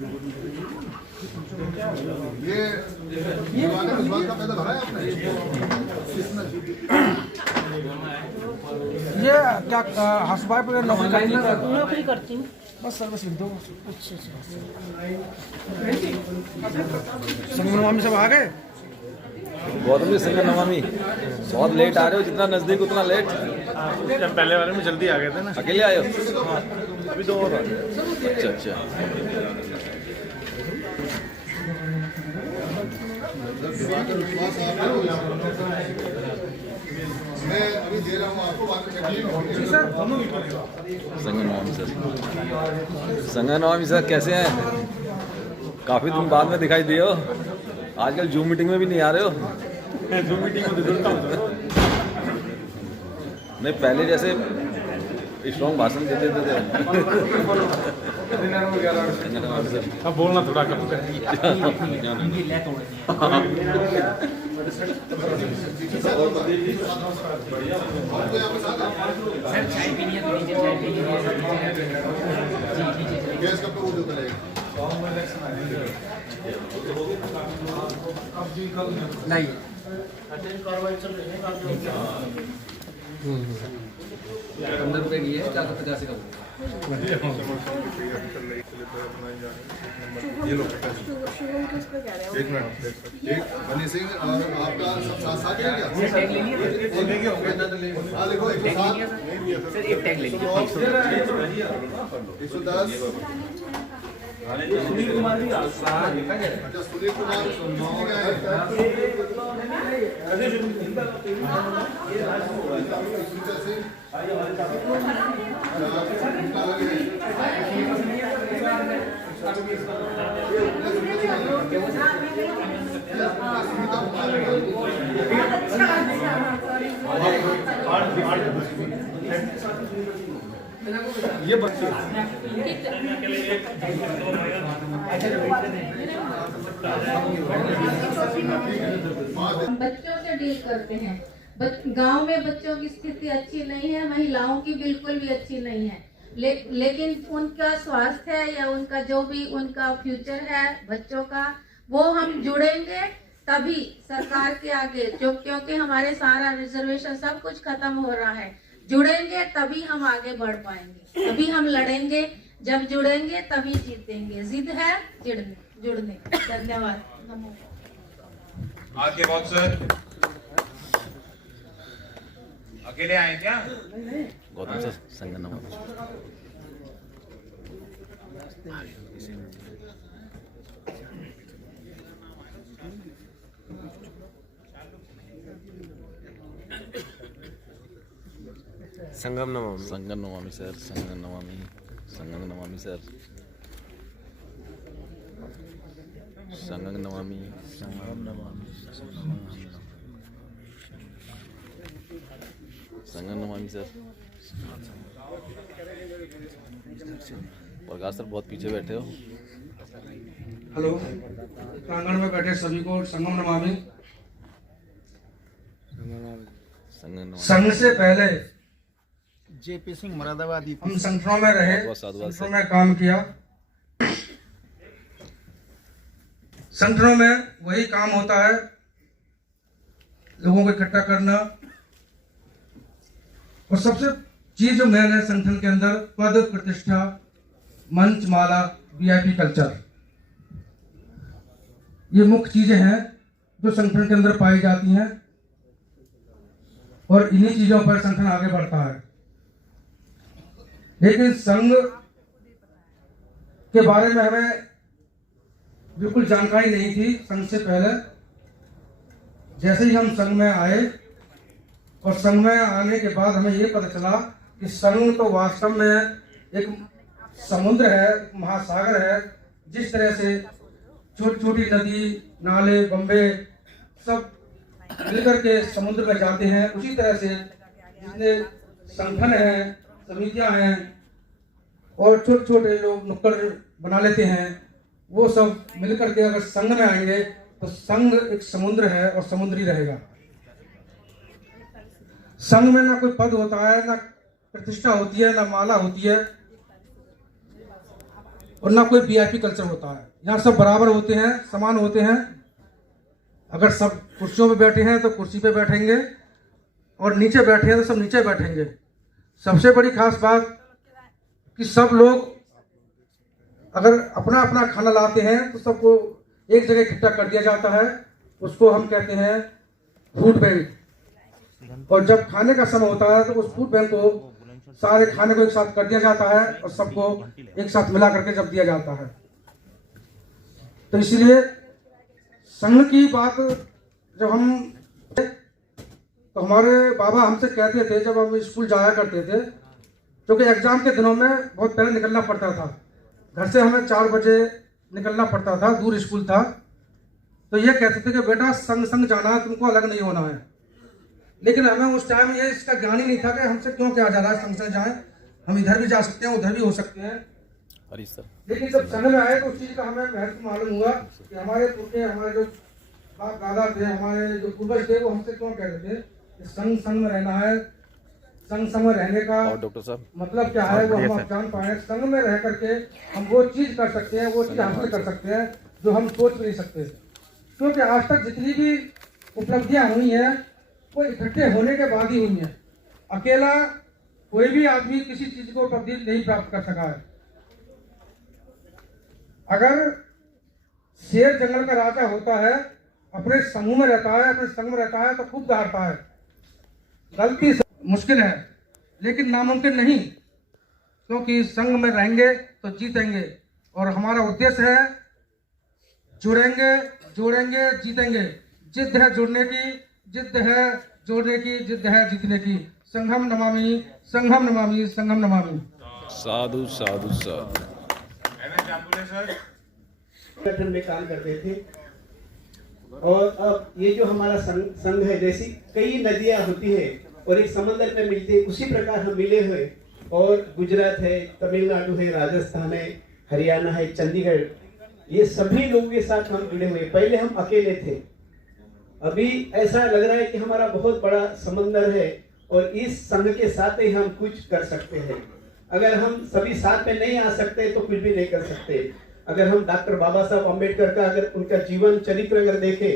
ये वाले विश्वास का पैसा भरा है आपने? ये क्या हाउसवाइफ वगैरह नौकरी करती हूँ। बस सर्विस लिख दो। अच्छा अच्छा। संगम नमामि सब आ गए? गौतम जी संगम नमामि बहुत लेट आ रहे हो, जितना नजदीक उतना लेट। पहले वाले में जल्दी आ गए थे ना। अकेले आए हो? अभी 2 और आ गए। अच्छा अच्छा। मैं अभी दे रहा हूँ आपको, बाद में संगम नमामि सर, संगम नमामि सर कैसे हैं? काफी दिन बाद में दिखाई दिए हो। आजकल जूम मीटिंग में भी नहीं आ रहे हो। जूम मीटिंग में जुड़ता हूँ। नहीं पहले जैसे स्ट्रॉन्ग भाषण देते थे। अब बोलना थोड़ा कम कर। गैस कब तक होता रहेगा? नहीं ₹15 की है, 450 का। ये लो एक मिनट, बनी सिंह और आपका सब साथ साथ है क्या? हाँ लिखो 107 सर एक टैग ले लीजिए। 110। सुनील कुमार भी अच्छा, सुनील कुमार ये बच्चे हम बच्चों से डील करते हैं। गांव में बच्चों की स्थिति अच्छी नहीं है, महिलाओं की बिल्कुल भी अच्छी नहीं है। लेकिन उनका स्वास्थ्य है या उनका जो भी उनका फ्यूचर है बच्चों का, वो हम जुड़ेंगे तभी सरकार के आगे, जो क्योंकि हमारे सारा रिजर्वेशन सब कुछ खत्म हो रहा है, जुड़ेंगे तभी हम आगे बढ़ पाएंगे, तभी हम लड़ेंगे। जब जुड़ेंगे तभी जीतेंगे। जिद है जुड़ने। धन्यवाद। आगे बहुत सर अकेले आए क्या? गौतम सर संगम नमामि। संगम नमामि। संगम नमामि सर, संगम नमामि, संगम नमामि सर, संगम नमामि, संगम नमामि, संगम नमामि सर। प्रकाश सर बहुत पीछे बैठे हो। हेलो, प्रांगण में बैठे सभी को संगम नमामि। संघ से पहले जेपी सिंह मुरादाबादी हम संगठनों में रहे, बहुत साधुवाद संगठनों में काम किया। संगठनों में वही काम होता है, लोगों को इकट्ठा करना। और सबसे चीज जो मेन है संगठन के अंदर, पद प्रतिष्ठा, मंच माला, वीआईपी कल्चर, ये मुख्य चीजें हैं जो संगठन के अंदर पाई जाती हैं और इन्हीं चीजों पर संगठन आगे बढ़ता है। लेकिन संघ के बारे में हमें बिल्कुल जानकारी नहीं थी। संघ से पहले जैसे ही हम संघ में आए और संघ में आने के बाद हमें ये पता चला कि संघ तो वास्तव में एक समुद्र है, महासागर है। जिस तरह से छोटी छोटी नदी, नाले, बम्बे सब मिलकर के समुद्र में जाते हैं, उसी तरह से जितने संगठन हैं, समितियां हैं और छोटे छोटे लोग नुक्कड़ बना लेते हैं, वो सब मिलकर के अगर संघ में आएंगे तो संघ एक समुद्र है और समुद्री रहेगा। संघ में ना कोई पद होता है, ना प्रतिष्ठा होती है, ना माला होती है। और ना कोई वीआईपी कल्चर होता है। यहाँ सब बराबर होते हैं, समान होते हैं। अगर सब कुर्सियों पे बैठे हैं तो कुर्सी पे बैठेंगे, और नीचे बैठे हैं तो सब नीचे बैठेंगे। सबसे बड़ी खास बात कि सब लोग अगर अपना अपना खाना लाते हैं तो सबको एक जगह इकट्ठा कर दिया जाता है, उसको हम कहते हैं फूड बैंक। और जब खाने का समय होता है तो उस फूड बैंक को सारे खाने को एक साथ कर दिया जाता है और सबको एक साथ मिला करके जब दिया जाता है। तो इसीलिए संघ की बात जब हम, तो हमारे बाबा हमसे कहते थे जब हम स्कूल जाया करते थे, क्योंकि एग्जाम के दिनों में बहुत पहले निकलना पड़ता था, घर से हमें 4 बजे निकलना पड़ता था, दूर स्कूल था। तो ये कहते थे कि बेटा संग संग जाना है, तुमको अलग नहीं होना है। लेकिन हमें उस टाइम ये इसका ज्ञान ही नहीं था कि हमसे क्यों क्या जा रहा है, संग संग जाएं, हम इधर भी जा सकते हैं उधर भी हो सकते हैं। लेकिन जब संघ में आए तो उस चीज़ का हमें महत्व मालूम हुआ कि हमारे पुरखे, हमारे जो बाप दादा थे, हमारे जो पूर्वज थे, वो हमसे क्यों कहते थे कि संग संग में रहना है। संग में रहने का डॉक्टर साहब मतलब क्या है वो हम जान पाए। संघ में रह करके हम वो चीज़ कर सकते हैं, वो चीज़ हासिल कर सकते हैं जो हम सोच भी नहीं सकते। क्योंकि आज तक जितनी भी उपलब्धियां हुई हैं वो इकट्ठे होने के बाद ही हुई हैं। अकेला कोई भी आदमी किसी चीज को उपलब्धि नहीं प्राप्त कर सका है। अगर शेर जंगल का राजा होता है, अपने समूह में रहता है, अपने संग में रहता है तो खूब दहाड़ता है। गलती से मुश्किल है लेकिन नामुमकिन नहीं, क्योंकि संग में रहेंगे तो जीतेंगे। और हमारा उद्देश्य है जुड़ेंगे, जोड़ेंगे, जीतेंगे। जिद है जुड़ने की, जिद है जोड़ने की, जिद है जीतने की। संघम नमामि, संघम नमामि, संघम नमामि। साधु साधु साधु। संगठन में काम करते थे और अब ये जो हमारा संघ है, जैसी कई नदियां होती है और एक समंदर में मिलती है, उसी प्रकार हम मिले हुए। और गुजरात है, तमिलनाडु है, राजस्थान है, हरियाणा है, चंडीगढ़, ये सभी लोगों के साथ हम जुड़े हुए। पहले हम अकेले थे, अभी ऐसा लग रहा है कि हमारा बहुत बड़ा समंदर है और इस संघ के साथ ही हम कुछ कर सकते हैं। अगर हम सभी साथ में नहीं आ सकते तो कुछ भी नहीं कर सकते। अगर हम डॉक्टर बाबा साहब अम्बेडकर का अगर उनका जीवन चरित्र अगर देखें,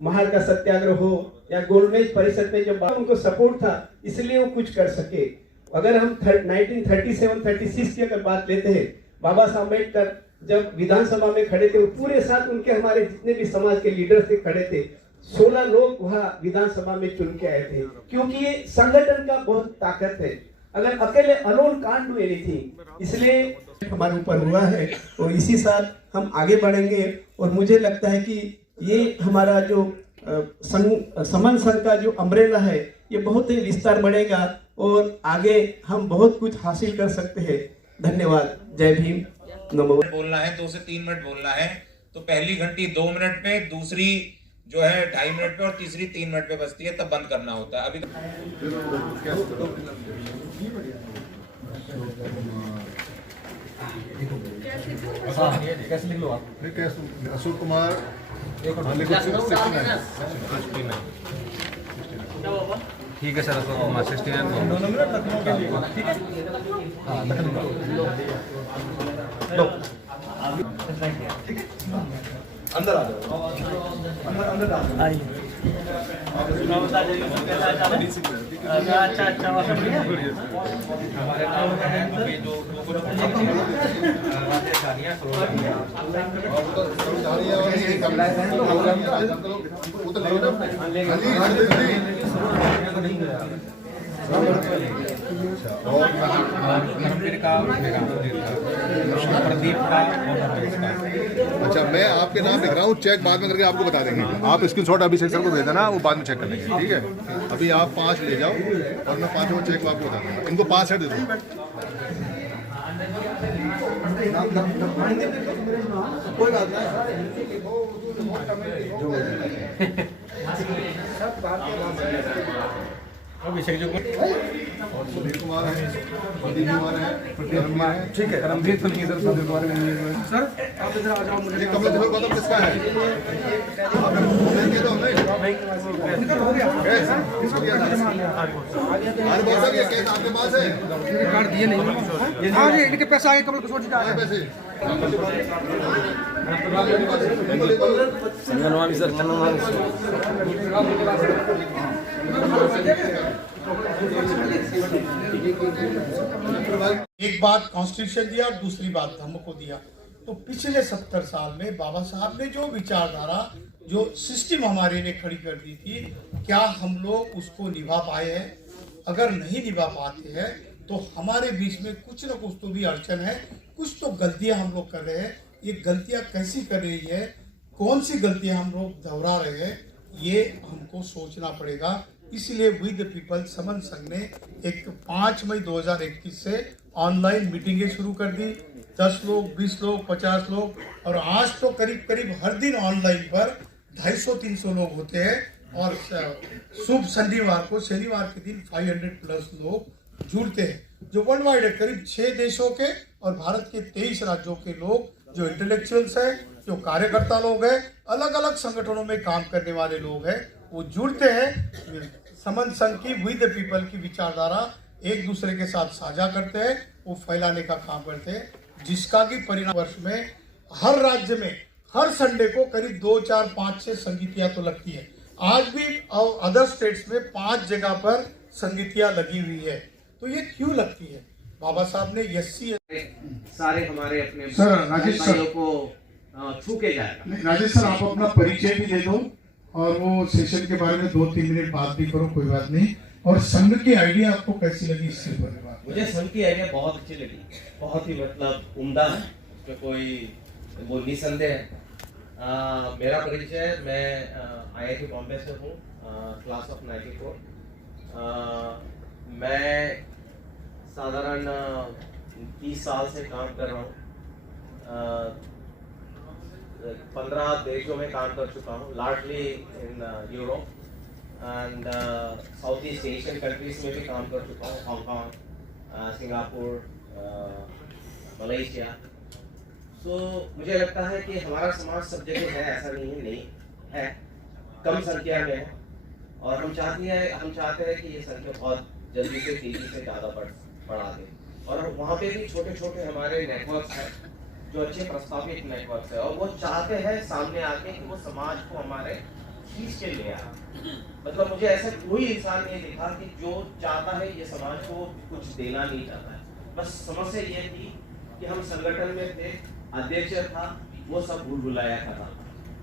महार का सत्याग्रह हो या गोलमेज परिषद में जब उनको सपोर्ट था इसलिए वो कुछ कर सके। अगर हम 1937-36 की अगर बात लेते हैं, बाबा साहब अम्बेडकर जब विधानसभा में खड़े थे, वो पूरे साथ उनके हमारे जितने भी समाज के लीडर थे खड़े थे। 16 लोग वहाँ विधानसभा में चुन के आए थे, क्योंकि ये संगठन का बहुत ताकत है। अगर अकेले अलोन कांट डू एनीथिंग, इसलिए हमारे ऊपर हुआ है और इसी साथ हम आगे बढ़ेंगे। और मुझे लगता है कि ये हमारा जो समन संघ का जो अम्ब्रेला है ये बहुत ही विस्तार बढ़ेगा और आगे हम बहुत कुछ हासिल कर सकते हैं। धन्यवाद। जय भीम। नमो। बोलना है 2 से 3 मिनट बोलना है, तो पहली घंटी 2 मिनट पे, दूसरी जो है 2.5 मिनट पे और तीसरी 3 मिनट पे बजती है, तब बंद करना होता है। अभी कैसे लिख लो आप? अशोक कुमार ठीक है सर, अशोक कुमार 69 अंदर आ जाओ, अंदर आ जाओ। अच्छा, मैं आपके नाम लिख रहा हूँ, चेक बाद में करके आपको बता देंगे। आप स्क्रीनशॉट अभिषेक सर को भेज देना, वो बाद में चेक कर लेंगे, ठीक है। अभी आप 5 ले जाओ और मैं 5 चेक आपको बता दूंगा। इनको 5 सेट दे दूँ। कोई बात अभिषेक जो और सुधीर कुमार है, प्रदीप कुमार है, कुमार है, ठीक है। रमजीत को नहीं सर, सुधीर कुमार सर आप इधर आ जाओ। मुझे कमल दिखो, कदम किसका है? आप देंगे तो नहीं हो गया। किसको दिया था? अरे बहुत आ गया, केस आपके पास है? कार्ड दिए नहीं। हाँ जी, इनके पैसे आए, कमल कुछ और पैसे संगनवामी सर एक बात कॉन्स्टिट्यूशन दिया और दूसरी बात धर्म को दिया। तो पिछले 70 साल में बाबा साहब ने जो विचारधारा, जो सिस्टम हमारे लिए खड़ी कर दी थी, क्या हम लोग उसको निभा पाए हैं? अगर नहीं निभा पाते हैं तो हमारे बीच में कुछ न कुछ तो भी अड़चन है, कुछ तो गलतियां हम लोग कर रहे हैं। ये गलतियां कैसी कर रही है, कौन सी गलतियां हम लोग दोहरा रहे हैं, ये हमको सोचना पड़ेगा। इसलिए वी द पीपल समन संघ ने एक 5 मई 2021 से ऑनलाइन मीटिंगें शुरू कर दी। 10 लोग, 20 लोग, 50 लोग, और आज तो करीब करीब हर दिन ऑनलाइन पर 250-300 लोग होते हैं। और शुभ शनिवार के दिन 500 प्लस लोग जुड़ते हैं, जो वर्ल्ड वाइड है। करीब 6 देशों के और भारत के 23 राज्यों के लोग, जो इंटेलेक्चुअल्स हैं, जो कार्यकर्ता लोग हैं, अलग अलग संगठनों में काम करने वाले लोग हैं, वो जुड़ते हैं। समन संघ की, वी द पीपल की विचारधारा एक दूसरे के साथ साझा करते हैं, वो फैलाने का काम करते हैं, जिसका कि परिणाम वर्ष में हर राज्य में हर संडे को करीब 2, 4, 5, 6 संगीतियां तो लगती है। आज भी अदर स्टेट्स में 5 जगह पर संगीतियां लगी हुई है। तो ये क्यों लगती है? बाबा साहब ने यस्सी सारे हमारे अपने सर, राजेश सर को छू के जाएगा। राजेश सर, आप अपना परिचय भी दे दो और वो सेशन के बारे में 2-3 मिनट बात भी करो, कोई बात नहीं। और संघ की आइडिया आपको कैसी लगी? इससे मुझे संघ की आइडिया बहुत अच्छी लगी, बहुत ही मतलब उम्दा है, उसमें कोई वो निसंदेह है। मेरा परिचय, मैं IIT बॉम्बे से हूँ, क्लास ऑफ 94। मैं साधारण 30 साल से काम कर रहा हूँ। 15 देशों में काम कर चुका हूँ, largely in Europe and south east Asian countries में भी काम कर चुका हूँ, हांगकांग, सिंगापुर, मलेशिया। तो मुझे लगता है कि हमारा समाज सब जगह है, ऐसा नहीं है, कम संख्या में है, और हम चाहते हैं कि ये संख्या बहुत जल्दी से, तेजी से ज़्यादा बढ़ा दे। और वहाँ पे भी छोटे छोटे हमारे नेटवर्क्स हैं, जो अच्छे प्रस्तावित नेटवर्क्स है, और वो चाहते हैं सामने आके कि वो समाज को हमारे खींच के ले आए। मतलब मुझे ऐसा कोई इंसान नहीं दिखा कि जो चाहता है ये समाज को कुछ देना नहीं चाहता है। बस समस्या ये थी कि हम संगठन में थे, अध्यक्ष था, वो सब भूल भुलाया था।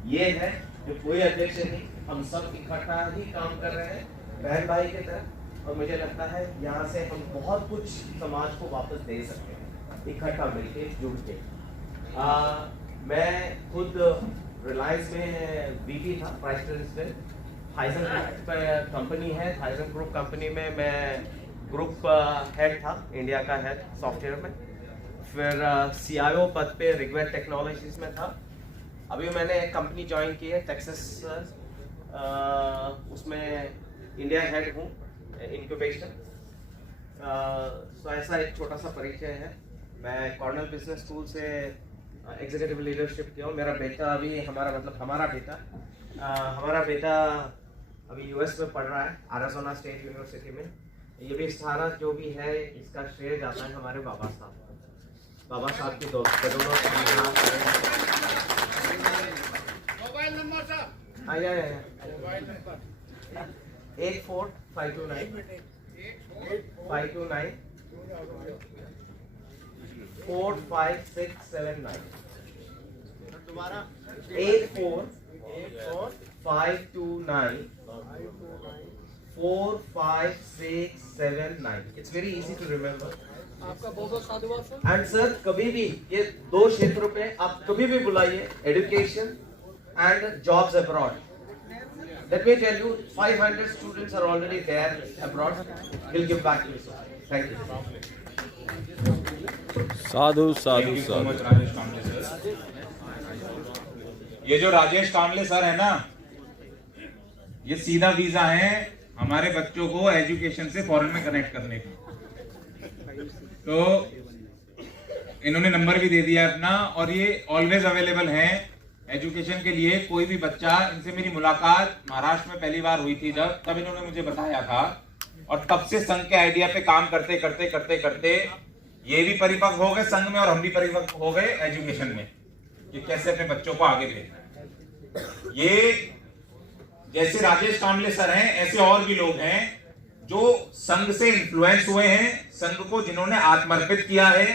ये है कि कोई अध्यक्ष नहीं, हम सब इकट्ठा ही काम कर रहे हैं, बहन भाई की तरह। और मुझे लगता है यहाँ से हम बहुत कुछ समाज को वापस दे सकते हैं, इकट्ठा मिलके जुड़ के। मैं खुद रिलायंस में VP था, प्राइस प्रेसिडेंट। थाइसन कंपनी है, थाइसन ग्रुप कंपनी में मैं ग्रुप हेड था, इंडिया का हेड सॉफ्टवेयर में। फिर CIO पद पे रिग्वेट टेक्नोलॉजीज में था। अभी मैंने एक कंपनी ज्वाइन की है, टेक्सास, उसमें इंडिया हेड हूँ, इंक्यूबेशन। तो ऐसा एक छोटा सा परिचय है। मैं कॉर्नल बिजनेस स्कूल से एग्जीक्यूटिव लीडरशिप किया हूँ। मेरा बेटा अभी हमारा बेटा अभी US में पढ़ रहा है, एरिज़ोना स्टेट यूनिवर्सिटी में। ये भी सारा जो भी है, इसका श्रेय जाता है हमारे बाबा साहब की बदौलत। Mobile number sir, 84-529 45679। दोबारा 84-529 45679। It's very easy to remember. आपका बहुत साधुवाद सर। एंड सर, कभी भी ये 2 क्षेत्रों पे आप कभी भी बुलाइए, education and jobs abroad. Let me tell you, 500 students are already there abroad. We'll give back to you, sir. Thank you. Sadhu Sadhu Thank you so Sadhu. much, Rajesh Kamle sir. ये जो राजेश कामले सर है ना, ये सीधा visa है हमारे बच्चों को एजुकेशन से फॉरेन में कनेक्ट करने का। तो इन्होंने नंबर भी दे दिया अपना, और ये ऑलवेज अवेलेबल है एजुकेशन के लिए। कोई भी बच्चा, इनसे मेरी मुलाकात महाराष्ट्र में पहली बार हुई थी तब इन्होंने मुझे बताया था, और तब से संघ के आइडिया पे काम करते करते ये भी परिपक्व हो गए संघ में और हम भी परिपक्व हो गए एजुकेशन में कि कैसे अपने बच्चों को आगे भेजना है। ये जैसे राजेश कामले सर हैं, ऐसे और भी लोग हैं जो संघ से इन्फ्लुएंस हुए हैं, संघ को जिन्होंने आत्मर्पित किया है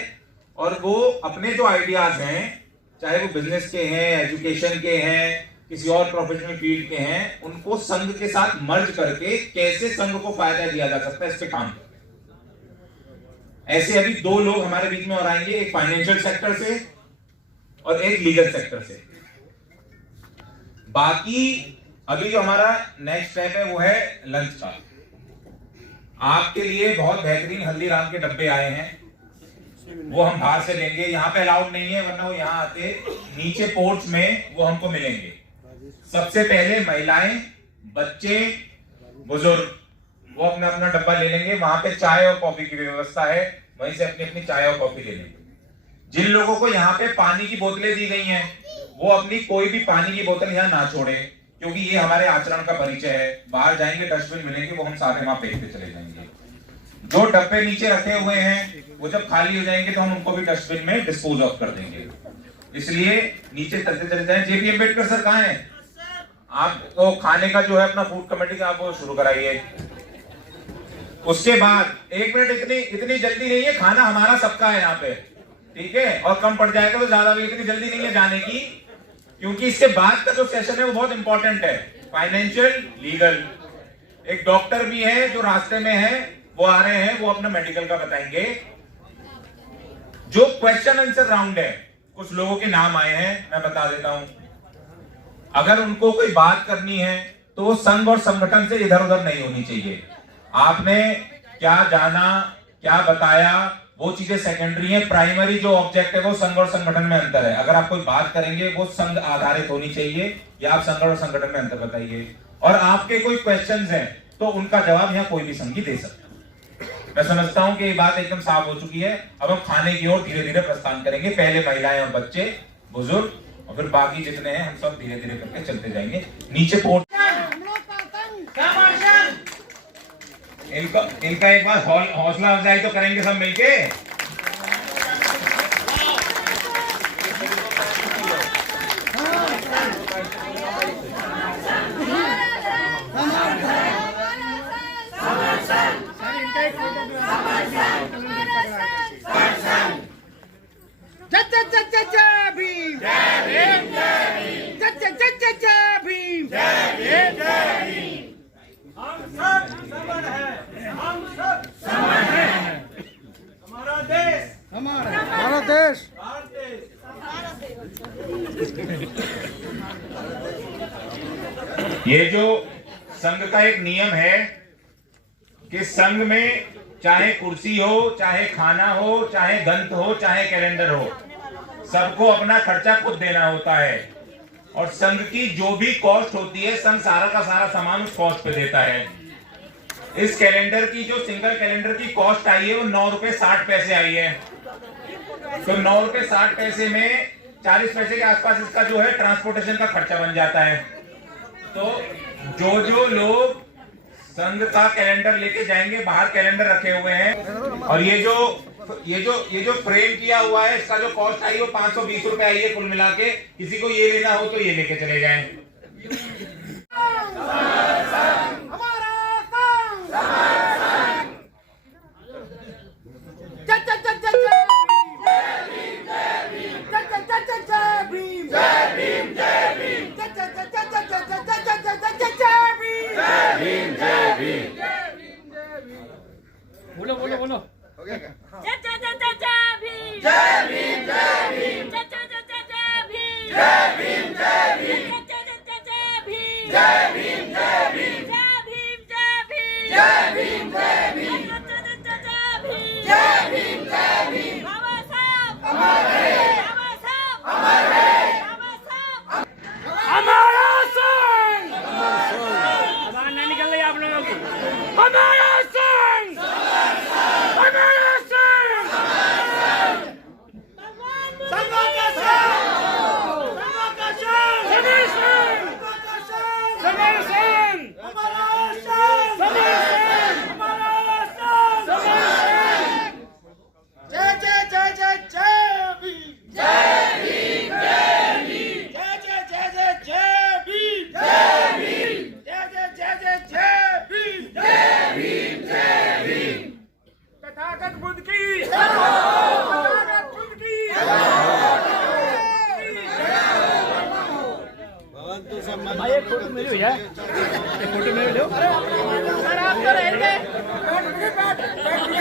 और वो अपने जो आइडियाज हैं, चाहे वो बिजनेस के हैं, एजुकेशन के हैं, किसी और प्रोफेशनल फील्ड के हैं, उनको संघ के साथ मर्ज करके कैसे संघ को फायदा दिया जा सकता है इस पे काम करते हैं। ऐसे अभी 2 लोग हमारे बीच में और आएंगे, एक फाइनेंशियल सेक्टर से और एक लीगल सेक्टर से। बाकी अभी जो हमारा नेक्स्ट स्टेप है वो है लंच का। आपके लिए बहुत बेहतरीन हल्दीराम के डब्बे आए हैं, वो हम बाहर से लेंगे, यहाँ पे अलाउड नहीं है, वरना वो यहाँ आते नीचे पोर्च में वो हमको मिलेंगे। सबसे पहले महिलाएं, बच्चे, बुजुर्ग वो अपना अपना डब्बा ले लेंगे। वहां पे चाय और कॉफी की व्यवस्था है, वहीं से अपनी अपनी चाय और कॉफी ले लेंगे। जिन लोगों को यहाँ पे पानी की बोतलें दी गई हैं, वो अपनी कोई भी पानी की बोतल यहाँ ना छोड़े, क्योंकि ये हमारे आचरण का परिचय है। बाहर जाएंगे, डस्टबिन मिलेंगे, वो हम सारे वहां फेंकते चले जाएंगे। जो डब्बे नीचे रखे हुए हैं वो जब खाली हो जाएंगे तो हम उनको भी डस्टबिन में डिस्पोज ऑफ कर देंगे। इसलिए नीचे चलते चले जाएं। जेपी अम्बेडकर सर कहाँ हैं? आप तो खाने का जो है अपना फूड कमेटी का आप वो शुरू कराइए। उसके बाद 1 मिनट, इतनी जल्दी नहीं है, खाना हमारा सबका है यहाँ पे, ठीक है? और कम पड़ जाएगा तो ज्यादा भी इतनी जल्दी नहीं है जाने की, क्योंकि इसके बाद का जो सेशन है वो बहुत इंपॉर्टेंट है। फाइनेंशियल, लीगल, एक डॉक्टर भी है जो रास्ते में है, वो आ रहे हैं, वो अपना मेडिकल का बताएंगे। जो क्वेश्चन आंसर राउंड है, कुछ लोगों के नाम आए हैं, मैं बता देता हूं। अगर उनको कोई बात करनी है तो वो संघ और संगठन से इधर उधर नहीं होनी चाहिए। आपने क्या जाना, क्या बताया, वो चीजें सेकेंडरी है। प्राइमरी जो ऑब्जेक्ट है वो संघ और संगठन में अंतर है। अगर आप कोई बात करेंगे वो संघ आधारित होनी चाहिए, या आप संघ और संगठन में अंतर बताइए। और आपके कोई क्वेश्चंस हैं तो उनका जवाब यहाँ कोई भी संघी दे सकता है। मैं समझता हूं कि ये बात एकदम साफ हो चुकी है। अब हम खाने की ओर धीरे धीरे प्रस्थान करेंगे। पहले महिलाएं और बच्चे, बुजुर्ग, और फिर बाकी जितने हैं हम सब धीरे धीरे करके चलते जाएंगे। नीचे पोर्ट इनका एक बार हौसला अफजाई तो करेंगे सब मिलके। हमारा देश ये जो संघ का एक नियम है कि संघ में चाहे कुर्सी हो, चाहे खाना हो, चाहे ग्रंथ हो, चाहे कैलेंडर हो, सबको अपना खर्चा खुद देना होता है। और संघ की जो भी कॉस्ट होती है, संघ सारा का सारा सामान उस कॉस्ट पे देता है। इस कैलेंडर की जो सिंगल कैलेंडर की कॉस्ट आई है वो 9 रुपए 60 पैसे आई है। तो 9 रुपए 60 पैसे में 40 पैसे के आसपास इसका जो है ट्रांसपोर्टेशन का खर्चा बन जाता है। तो जो लोग संघ का कैलेंडर लेके जाएंगे, बाहर कैलेंडर रखे हुए हैं, और ये जो फ्रेम किया हुआ है इसका जो कॉस्ट आई है वो 520 रुपए आई है कुल मिला के। किसी को ये लेना हो तो ये लेके चले जाएं। बोलो बोलो बोलो। हो गया क्या? जय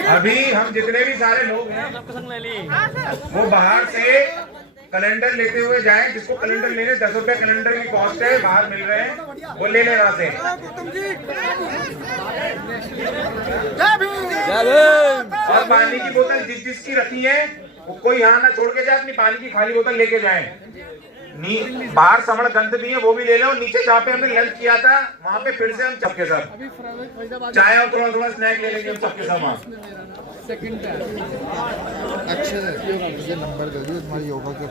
अभी हम जितने भी सारे लोग हैं वो बाहर से कैलेंडर लेते हुए जाएं। जिसको कैलेंडर लेने 10 रुपए कैलेंडर की कॉस्ट है, बाहर मिल रहे हैं, वो ले ले वहां से। और पानी की बोतल जिस जिसकी रखी है वो कोई यहाँ ना छोड़ के जाए, अपनी पानी की खाली बोतल लेके जाए। बाहर समण गंध भी है, वो भी ले लो। नीचे जहाँ पे हमने लंच किया था वहाँ पे फिर से हम सबके सब चाय और थोड़ा थोड़ा स्नैक ले लेंगे हम सबके सब वहाँ। अच्छे से नंबर दे दिए तुम्हारी योगा के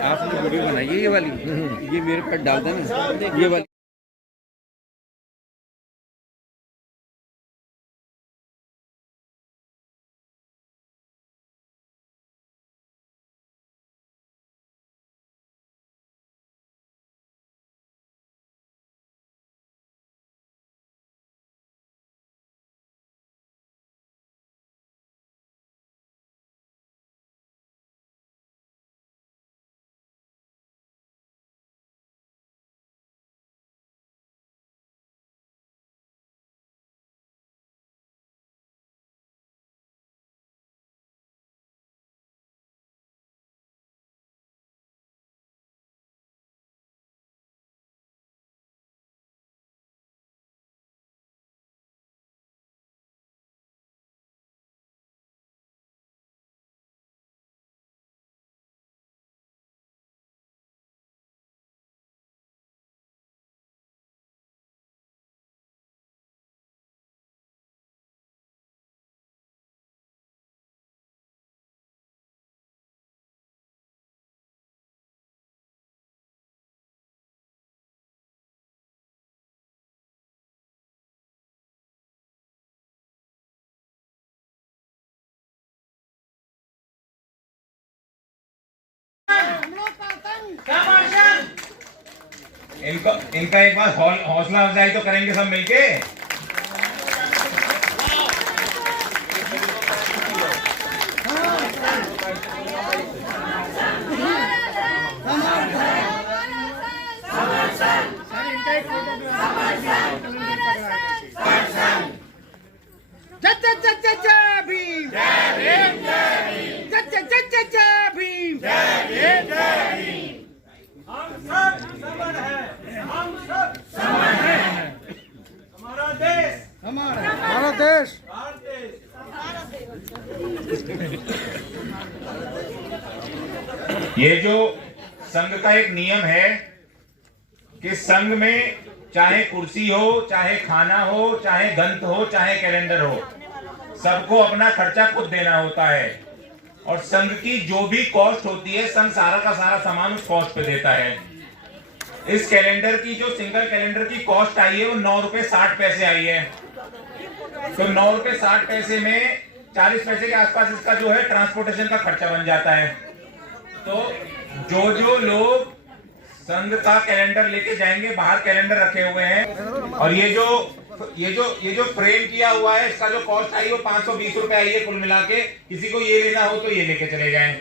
आपने वीडियो बनाई है ये वाली, ये मेरे पर डाल देना ये वाली। इनका एक बार हौसला अफजाई तो करेंगे सब मिलके। हमारा देश ये जो संघ का एक नियम है कि संघ में चाहे कुर्सी हो, चाहे खाना हो, चाहे ग्रंथ हो, चाहे कैलेंडर हो, सबको अपना खर्चा खुद देना होता है। और संघ की जो भी कॉस्ट होती है संघ सारा का सारा सामान उस कॉस्ट पे देता है। इस कैलेंडर की जो सिंगल कैलेंडर की कॉस्ट आई है वो 9 रुपए 60 पैसे आई है। तो 9 रुपए 60 पैसे में 40 पैसे के आसपास इसका जो है ट्रांसपोर्टेशन का खर्चा बन जाता है। तो जो लोग संघ का कैलेंडर लेके जाएंगे, बाहर कैलेंडर रखे हुए हैं, और ये जो फ्रेम किया हुआ है इसका जो कॉस्ट आई वो 520 रुपए आई है कुल मिला के। किसी को ये लेना हो तो ये लेके चले जाएं।